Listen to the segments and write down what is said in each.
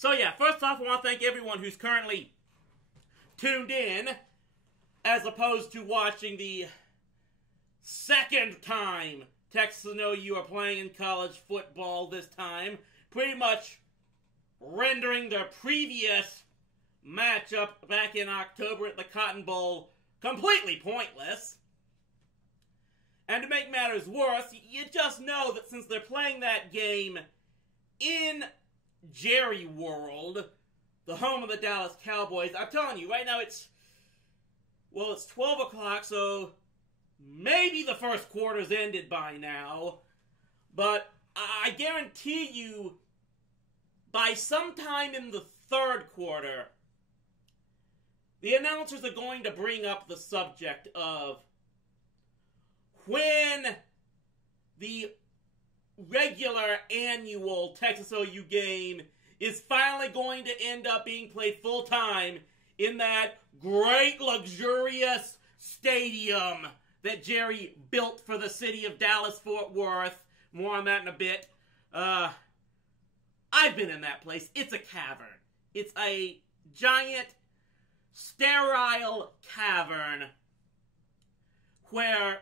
So yeah, first off, I want to thank everyone who's currently tuned in, as opposed to watching the second time Texas and OU are playing in college football this time, pretty much rendering their previous matchup back in October at the Cotton Bowl completely pointless. And to make matters worse, you just know that since they're playing that game in Jerry World, the home of the Dallas Cowboys, I'm telling you, right now it's 12 o'clock, so maybe the first quarter's ended by now, but I guarantee you, by sometime in the third quarter, the announcers are going to bring up the subject of when the regular annual Texas OU game is finally going to end up being played full-time in that great, luxurious stadium that Jerry built for the city of Dallas-Fort Worth. More on that in a bit. I've been in that place. It's a cavern. It's a giant, sterile cavern where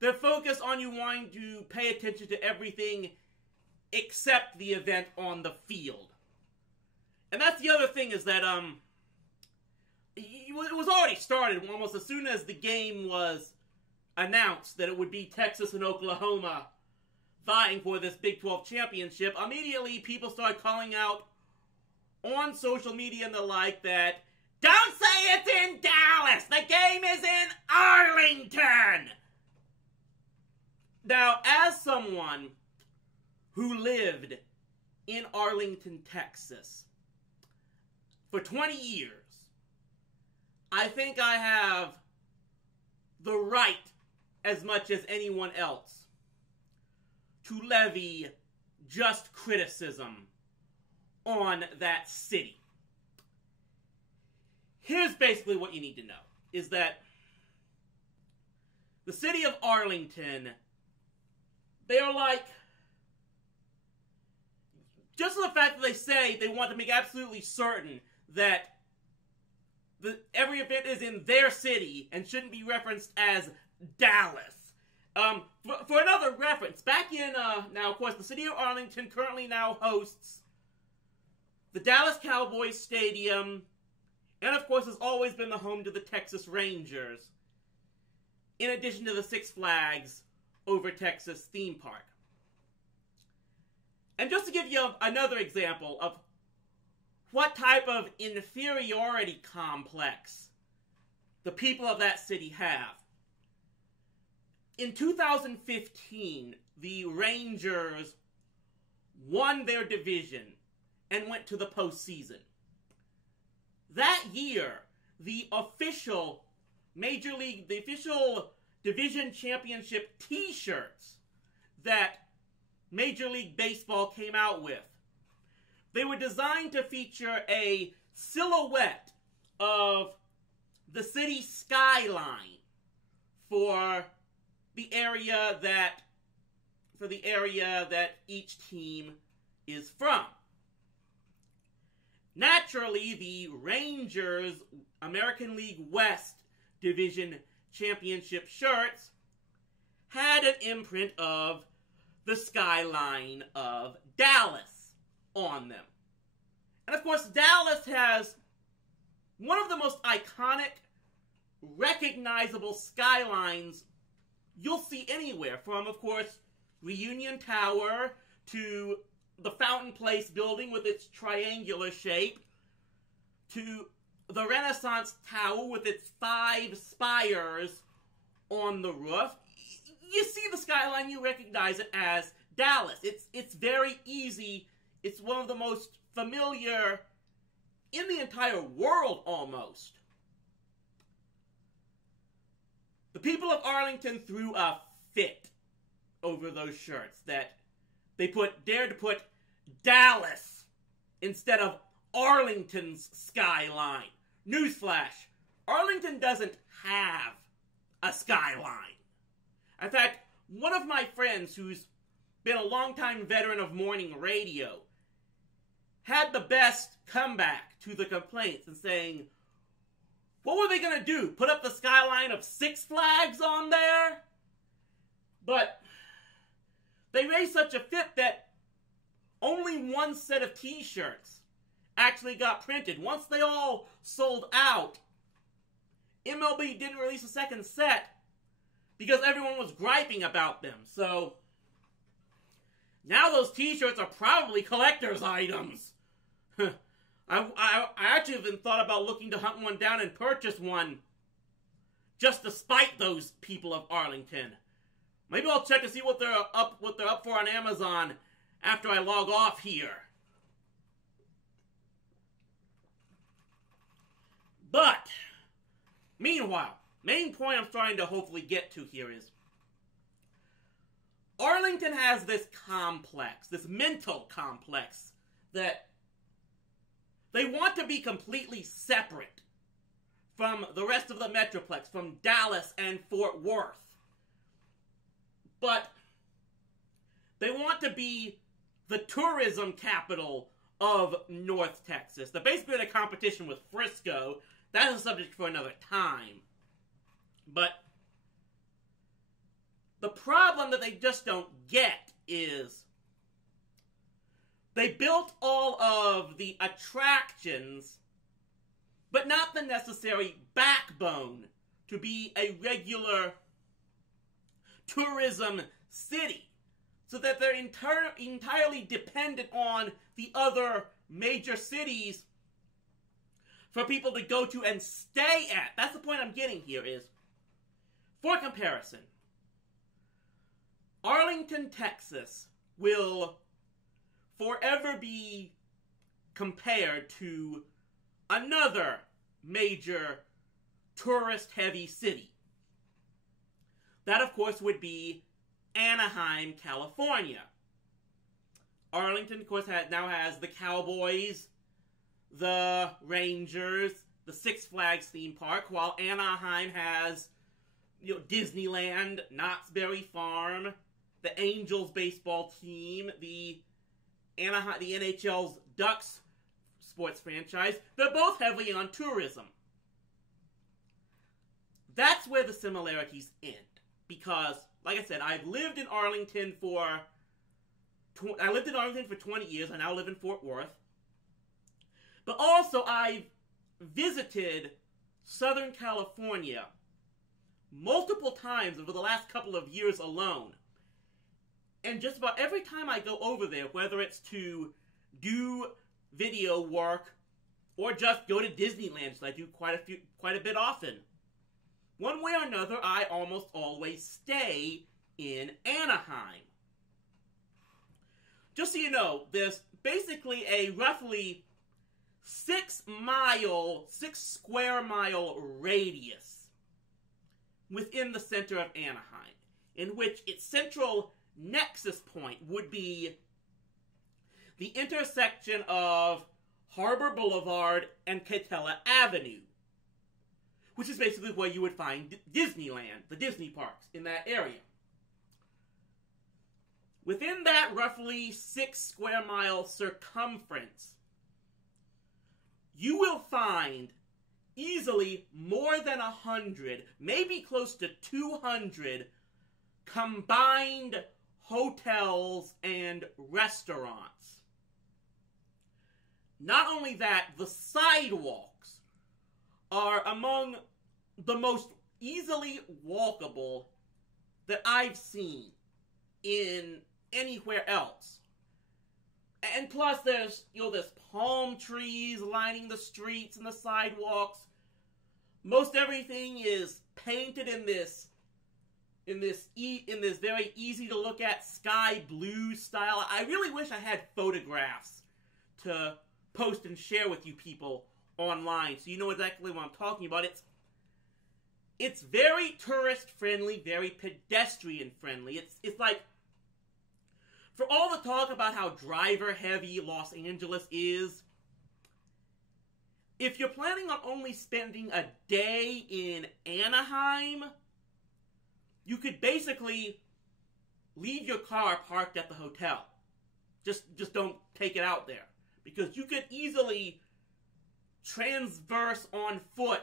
they're focused on you wanting to pay attention to everything except the event on the field. And that's the other thing, is that, it was already started almost as soon as the game was announced that it would be Texas and Oklahoma vying for this Big 12 championship. Immediately, people started calling out on social media and the like that, "Don't say it's in Dallas! The game is in Arlington!" Now, as someone who lived in Arlington, Texas for 20 years, I think I have the right, as much as anyone else, to levy just criticism on that city. Here's basically what you need to know, is that the city of Arlington, they are like, just the fact that they say they want to make absolutely certain that every event is in their city and shouldn't be referenced as Dallas. For another reference, back in, now of course the city of Arlington currently now hosts the Dallas Cowboys Stadium, and of course has always been the home to the Texas Rangers, in addition to the Six Flags Over Texas theme park. And just to give you another example of what type of inferiority complex the people of that city have, in 2015, the Rangers won their division and went to the postseason. That year, the official division championship t-shirts that Major League Baseball came out with, they were designed to feature a silhouette of the city skyline for the area that each team is from. Naturally, the Rangers American League West Division Championship shirts had an imprint of the skyline of Dallas on them. And of course, Dallas has one of the most iconic, recognizable skylines you'll see anywhere, from, of course, Reunion Tower to the Fountain Place building with its triangular shape, to the Renaissance Tower with its 5 spires on the roof. You see the skyline, you recognize it as Dallas. It's very easy. It's one of the most familiar in the entire world, almost. The people of Arlington threw a fit over those shirts that they dared to put Dallas instead of Arlington's skyline. Newsflash, Arlington doesn't have a skyline. In fact, one of my friends who's been a longtime veteran of morning radio had the best comeback to the complaints and saying, what were they going to do? Put up the skyline of Six Flags on there? But they raised such a fit that only one set of t-shirts actually got printed. Once they all sold out, MLB didn't release a second set because everyone was griping about them. So now those t-shirts are probably collector's items. I actually even thought about looking to hunt one down and purchase one just to spite those people of Arlington. Maybe I'll check to see what they're up for on Amazon after I log off here. But meanwhile, main point I'm trying to hopefully get to here is Arlington has this complex, this mental complex, that they want to be completely separate from the rest of the Metroplex, from Dallas and Fort Worth. But they want to be the tourism capital of North Texas. They're basically in a competition with Frisco. That's a subject for another time. But the problem that they just don't get is they built all of the attractions, but not the necessary backbone to be a regular tourism city, so that they're entirely dependent on the other major cities for people to go to and stay at. That's the point I'm getting here is, for comparison, Arlington, Texas will forever be compared to another major tourist-heavy city. That, of course, would be Anaheim, California. Arlington, of course, now has the Cowboys, the Rangers, the Six Flags theme park, while Anaheim has, Disneyland, Knott's Berry Farm, the Angels baseball team, the NHL's Ducks sports franchise. They're both heavily on tourism. That's where the similarities end. Because, like I said, I've lived in Arlington for 20 years. I now live in Fort Worth. But also, I've visited Southern California multiple times over the last couple of years alone. And just about every time I go over there, whether it's to do video work or just go to Disneyland, so I do quite a bit often, one way or another, I almost always stay in Anaheim. Just so you know, there's basically a roughly 6 square mile radius within the center of Anaheim, in which its central nexus point would be the intersection of Harbor Boulevard and Catella Avenue, which is basically where you would find Disneyland, the Disney parks, in that area. Within that roughly 6 square mile circumference, you will find easily more than 100, maybe close to 200 combined hotels and restaurants. Not only that, the sidewalks are among the most easily walkable that I've seen in anywhere else. And plus there's palm trees lining the streets and the sidewalks. Most everything is painted in this very easy to look at sky blue style. I really wish I had photographs to post and share with you people online, so you know exactly what I'm talking about. It's very tourist friendly, very pedestrian friendly. It's like, for all the talk about how driver heavy Los Angeles is, if you're planning on only spending a day in Anaheim, you could basically leave your car parked at the hotel. Just don't take it out there. because you could easily transverse on foot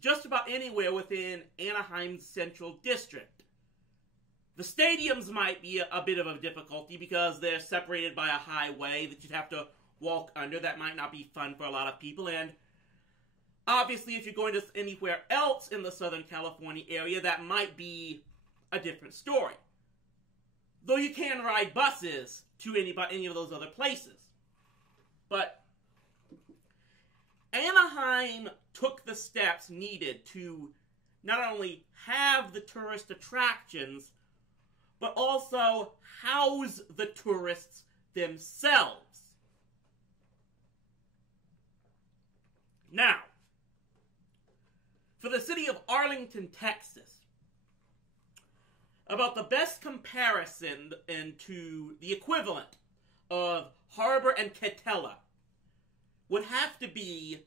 just about anywhere within Anaheim's central district. The stadiums might be a bit of a difficulty because they're separated by a highway that you'd have to walk under. That might not be fun for a lot of people, and obviously if you're going to anywhere else in the Southern California area, that might be a different story. Though you can ride buses to any of those other places. But Anaheim took the steps needed to not only have the tourist attractions, but also house the tourists themselves. Now, for the city of Arlington, Texas, about the best comparison to the equivalent of Harbor and Catella would have to be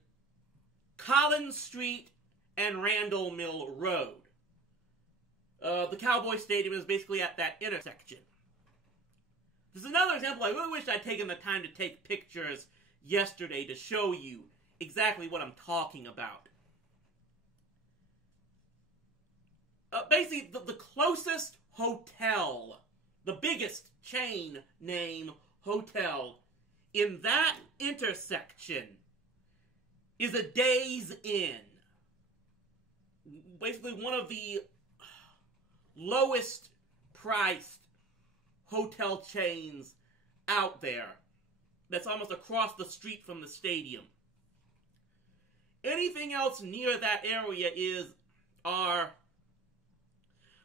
Collins Street and Randall Mill Road. The Cowboy Stadium is basically at that intersection. This is another example. I really wish I'd taken the time to take pictures yesterday to show you exactly what I'm talking about. Basically, the closest hotel, the biggest chain name hotel in that intersection is a Days Inn. Basically, one of the lowest priced hotel chains out there. That's almost across the street from the stadium. Anything else near that area are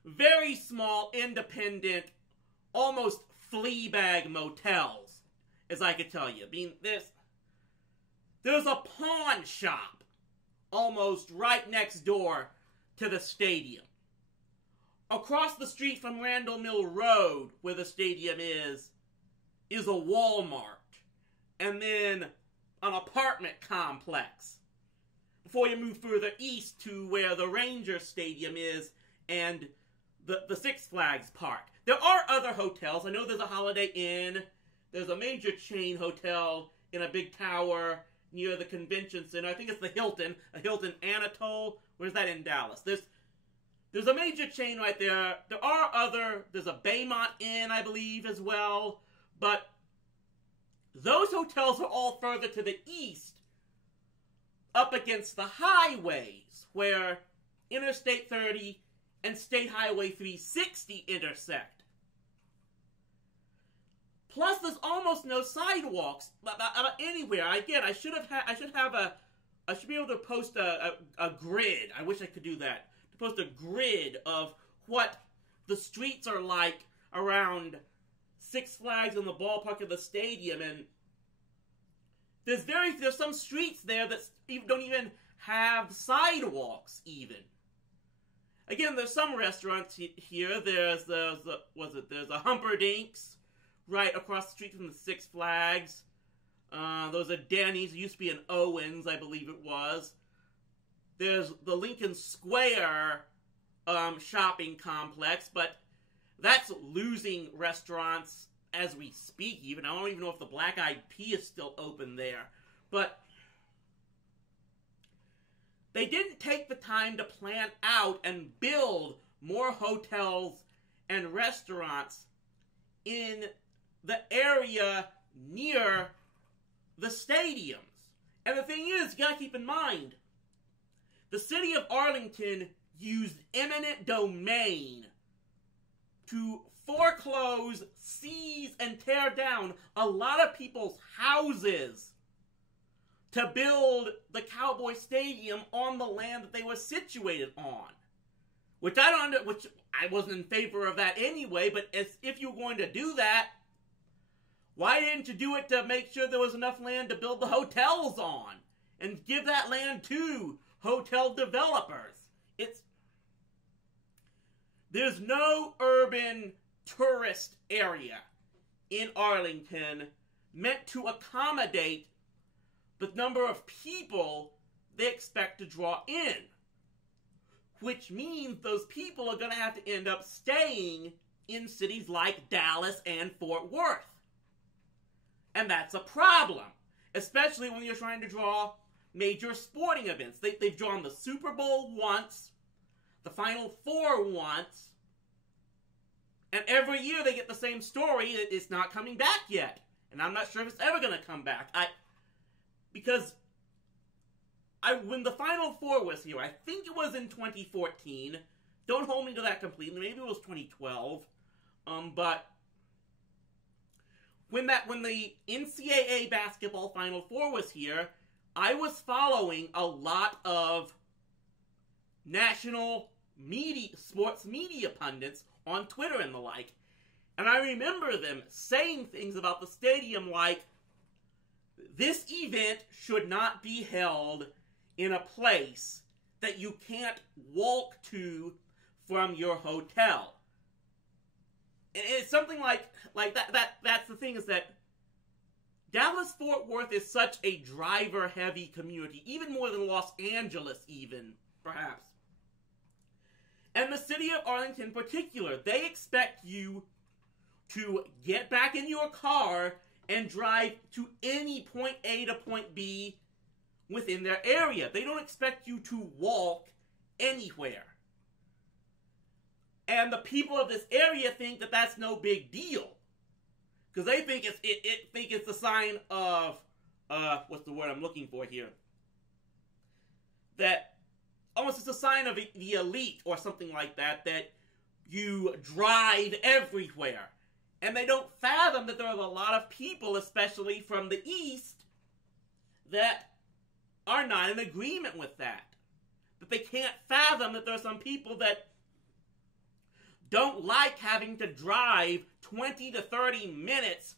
very small, independent, almost flea bag motels, as I could tell you. I mean, there's a pawn shop almost right next door to the stadium. Across the street from Randall Mill Road, where the stadium is a Walmart. And then an apartment complex. Before you move further east to where the Ranger Stadium is and the Six Flags Park. There are other hotels. I know there's a Holiday Inn. There's a major chain hotel in a big tower near the convention center. I think it's the Hilton. A Hilton Anatole. Where's that in Dallas? There's a major chain right there. There's a Baymont Inn, I believe, as well. But those hotels are all further to the east, up against the highways, where Interstate 30 and State Highway 360 intersect. Plus, there's almost no sidewalks anywhere. Again, I should be able to post a grid. I wish I could do that. To post a grid of what the streets are like around Six Flags and the ballpark of the stadium, and there's some streets there that don't even have sidewalks even. Again, there's some restaurants here. There's a Humperdinck's right across the street from the Six Flags. There's a Denny's. It used to be an Owens, I believe it was. There's the Lincoln Square shopping complex, but that's losing restaurants as we speak even. I don't even know if the Black Eyed Pea is still open there. But they didn't take the time to plan out and build more hotels and restaurants in the area near the stadiums. And the thing is, you gotta keep in mind, the city of Arlington used eminent domain to foreclose, seize, and tear down a lot of people's houses to build the Cowboy Stadium on the land that they were situated on. Which I wasn't in favor of that anyway, but if you were going to do that, why didn't you do it to make sure there was enough land to build the hotels on? And give that land to hotel developers? There's no urban tourist area in Arlington meant to accommodate the number of people they expect to draw in. Which means those people are going to have to end up staying in cities like Dallas and Fort Worth. And that's a problem, especially when you're trying to draw major sporting events. They've drawn the Super Bowl once, the Final Four once, and every year they get the same story. It's not coming back yet. And I'm not sure if it's ever going to come back. When the Final Four was here, I think it was in 2014. Don't hold me to that completely. Maybe it was 2012. But when the NCAA basketball Final Four was here, I was following a lot of national media, sports media pundits on Twitter and the like. And I remember them saying things about the stadium like, this event should not be held in a place that you can't walk to from your hotel. And it's something like that. That's the thing, is that Dallas-Fort Worth is such a driver-heavy community, even more than Los Angeles even, perhaps. And the city of Arlington in particular, they expect you to get back in your car and drive to any point A to point B within their area. They don't expect you to walk anywhere. And the people of this area think that that's no big deal, because they think it's a sign of what's the word I'm looking for here? That almost it's a sign of the elite or something like that, that you drive everywhere. And they don't fathom that there are a lot of people, especially from the East, that are not in agreement with that. That they can't fathom that there are some people that don't like having to drive 20 to 30 minutes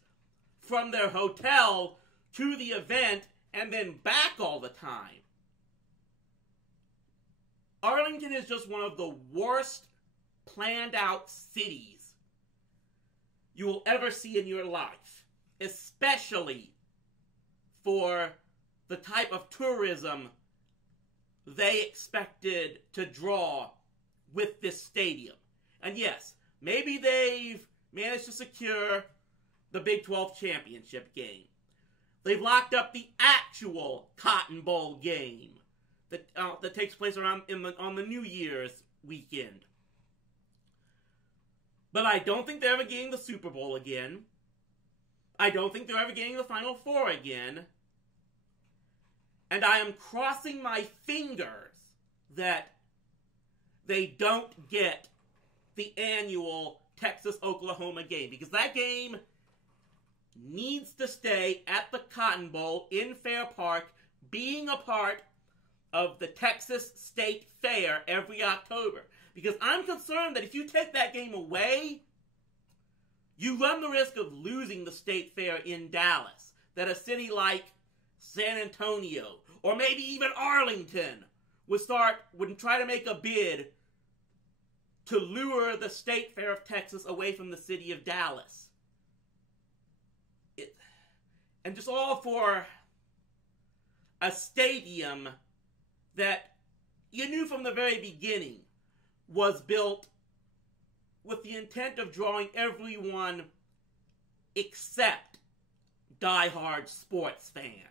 from their hotel to the event and then back all the time. Arlington is just one of the worst planned out cities you will ever see in your life, especially for the type of tourism they expected to draw with this stadium. And yes, maybe they've managed to secure the Big 12 championship game. They've locked up the actual Cotton Bowl game that takes place on the New Year's weekend. But I don't think they're ever getting the Super Bowl again. I don't think they're ever getting the Final Four again. And I am crossing my fingers that they don't get the annual Texas-Oklahoma game, because that game needs to stay at the Cotton Bowl in Fair Park, being a part of the Texas State Fair every October. Because I'm concerned that if you take that game away, you run the risk of losing the State Fair in Dallas. That a city like San Antonio, or maybe even Arlington, would try to make a bid to lure the State Fair of Texas away from the city of Dallas. And just all for a stadium that you knew from the very beginning was built with the intent of drawing everyone except diehard sports fans.